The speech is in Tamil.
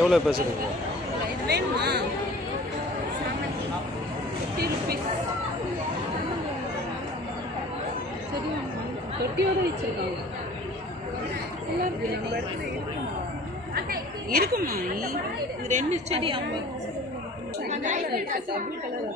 எவ்வளோ பேசுறீங்க? இது வேணுமா? 50 rupees. சரி தொட்டியோட வச்சிருக்காங்க. இருக்குமா? இது 2 செடி 50. Double colour